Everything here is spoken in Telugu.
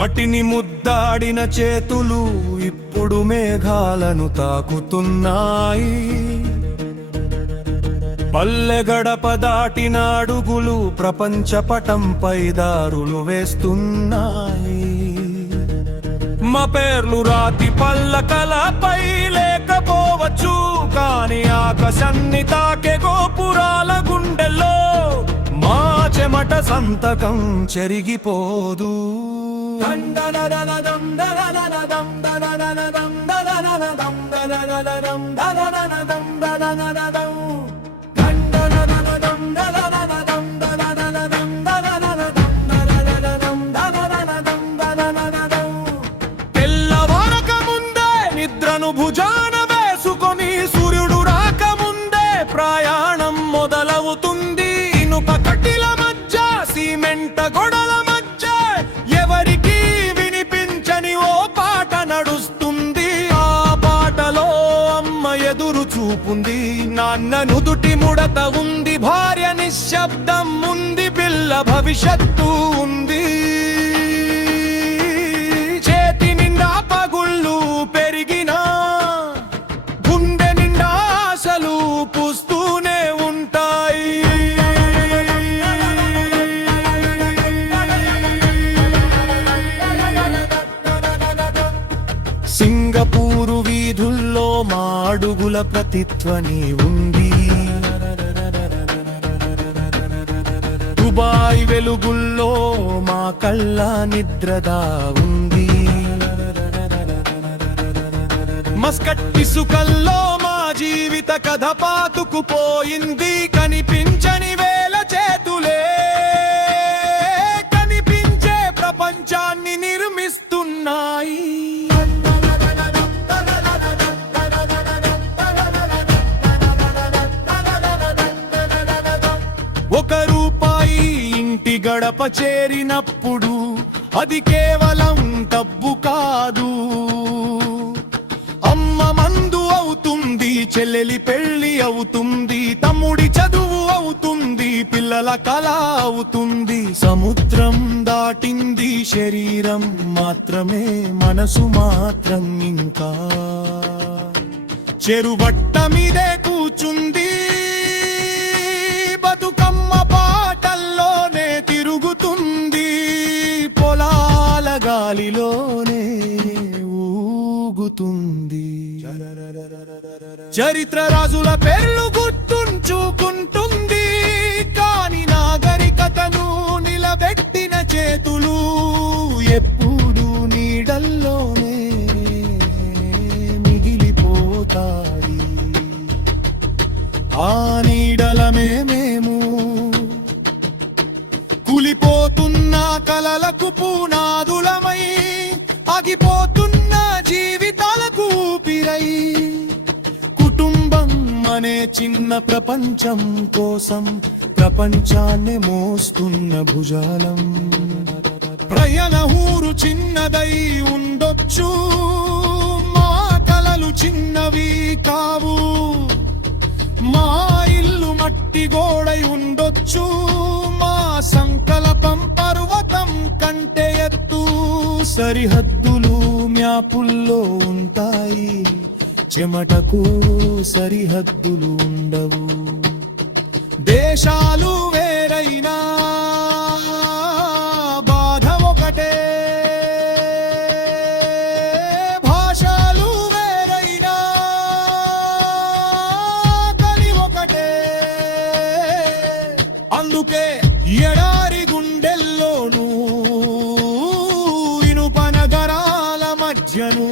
మట్టిని ముద్దాడిన చేతులు ఇప్పుడు మేఘాలను తాకుతున్నాయి. పల్లె గడప దాటిన అడుగులు ప్రపంచ పటంపై దారులు వేస్తున్నాయి. మా పేర్లు రాతి పల్లకలపై లేకపోవచ్చు, కానీ ఆకాశాన్ని తాకే గోపురాల గుండెల్లో మా చెమట సంతకం చెరిగిపోదు. తెల్లవారక ముందే నిద్రను భుజాన వేసుకొని సూర్యుడు రాకముందే ప్రయాణం మొదలవుతుంది. ఇనుప కట్టిల మధ్య సిమెంట గొడల మధ్య ఎవరికి వినిపించని ఓ పాట నడుస్తుంది. ఆ పాటలో అమ్మ ఎదురు చూపుంది, నాన్న నుదుటి ముడత ఉంది, భార్య నిశ్శబ్దం ఉంది, పిల్ల భవిష్యత్తు ఉంది. చేతి నిండా పగుళ్ళు పెరిగినా గుండె నిండా ఆశలు పూస్తూనే ఉంటాయి. సింగపూరు వీధుల్లో మా అడుగుల ప్రతిధ్వని ఉంది. దుబాయ్ వెలుగుల్లో మా కళ్ళ నిద్రదా ఉంది. మస్కట్ ఇసుకల్లో మా జీవిత కథ పాతుకుపోయింది. కనిపించని వేల చేతులే కనిపించే ప్రపంచాన్ని నిర్మిస్తున్నాయి. ఒక రూపాయి ఇంటి గడప చేరినప్పుడు అది కేవలం డబ్బు కాదు. అమ్మ మందు అవుతుంది, చెల్లెలి పెళ్లి అవుతుంది, తమ్ముడి చదువు అవుతుంది, పిల్లల కళ అవుతుంది. సముద్రం దాటింది శరీరం మాత్రమే, మనసు మాత్రం ఇంకా చెరువట్ట మీదే కూర్చుంది. బతుకమ్మ పాటల్లోనే తిరుగుతుంది, పొలాల గాలిలోనే ఊగుతుంది. చరిత్ర రాజుల పేర్లు గుర్తుంచుకుంటుంది, కానీ నాగరికతను నిలబెట్టిన చేతులు ఎప్పుడు నీడల్లోనే మిగిలిపోతాయి. ఆ నీడలమే మేము, కూలిపోతున్న కలలకు పునాదులమై, ఆగిపోతున్న జీవితాలకు ఊపిరై. కుటుంబం అనే చిన్న ప్రపంచం కోసం ప్రపంచాన్ని మోస్తున్న భుజాలం. ప్రయాణ ఊరు చిన్నదై ఉండొచ్చు, మా కలలు చిన్నవి కావు. మా ఇల్లు మట్టి గోడై ఉండొచ్చు, మా సంకల్పం పర్వతం కంటే ఎత్తు. సరిహద్దులు మ్యాపుల్లో ఉంటాయి, చెమటకు సరిహద్దులు ఉండవు. దేశాలు వేరైనా బాధ ఒకటే, భాషలు వేరైనా కలి ఒకటే. అందుకే ఎడారి గుండెల్లోనూ ఇనుప నగరాల మధ్యను